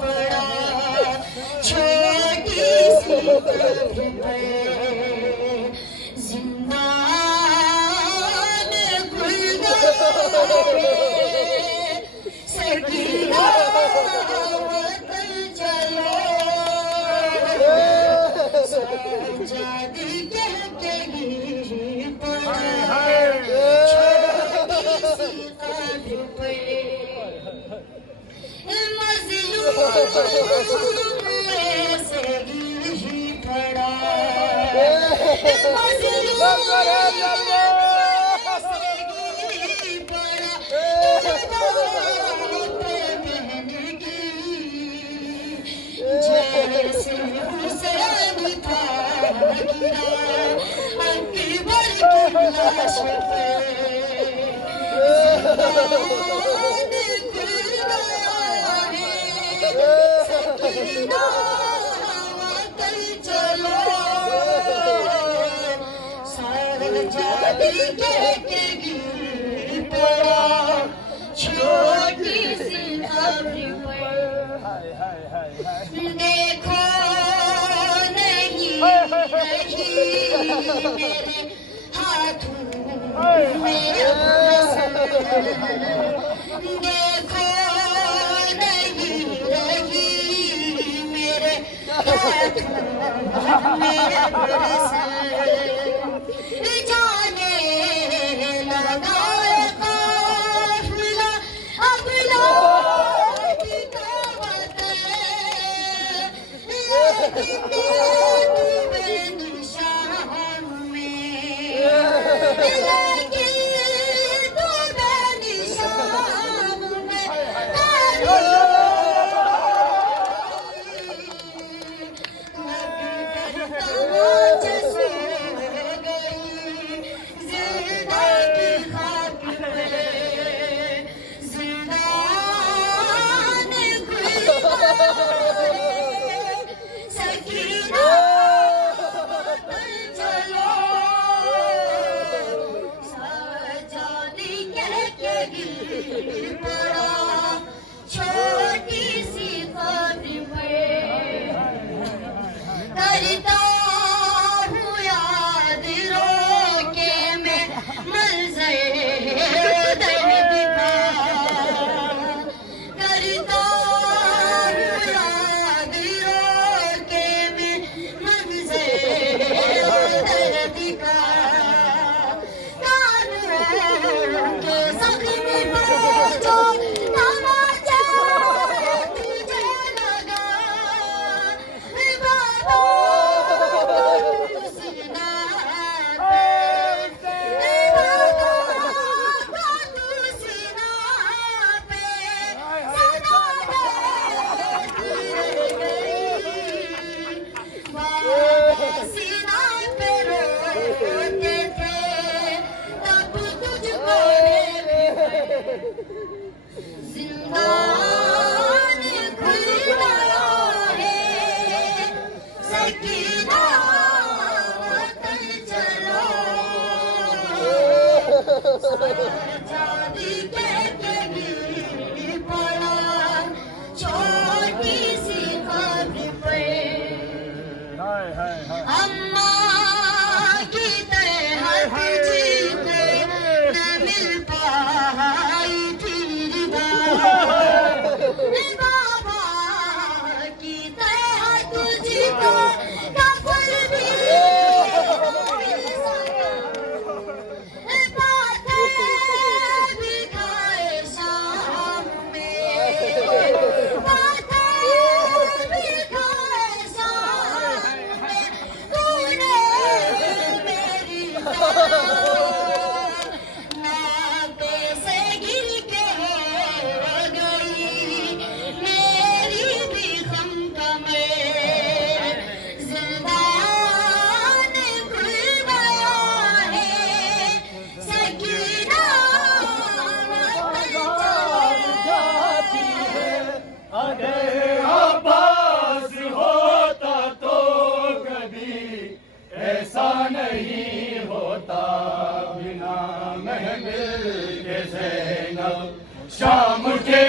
पड़ा छोटी सी कब्र पे जिंदान गुलज़ारे सकीना वतन चलो सजादी कह के गिर पड़ा छोटी सी कब्र पे मज़लूम से ही पड़ा मज़लूम से ही पड़ा जैसे हुसैन था अकबर की लाश पे वतन चलो सजादी कह के गिर पड़ा छोटी सी कब्र पे देखो नहीं रही मेरे हाथों में देखो नहीं रही मेरे हाथों में जाने लगा काफिला अब लौटी का वतन बेनिशान में तू बेनिशान में छोटी सी कब्र पे करता हूँ याद रो के मैं मंज़र दर्द का करता हूँ याद रो के मैं मंज़र दर्द का कानून के ज़ख्म पर जो तमाचा तुझे लगा बाबा सीना पे बाबा तू सीना पे सदा गिर गई बाबा सीना पे रोते थे तब तुझको जिंदान खुल गया है सकीना वतन चलो सजादी कह के गिर पड़ा छोटी सी कब्र पे अम्मा की तरह तुझको न मिल पाई थी बाबा की तरह तुझको कफन भी पाते भी खाए शाम में पाते भी खाए शाम में तूने मेरी नाते से गिर के गई मेरी भी गम कमर जिंदान खुल गया है सकीना वतन जाती है अगर अब्बास होता तो कभी ऐसा नहीं होता बिना महमिल के ज़ैनब शाम के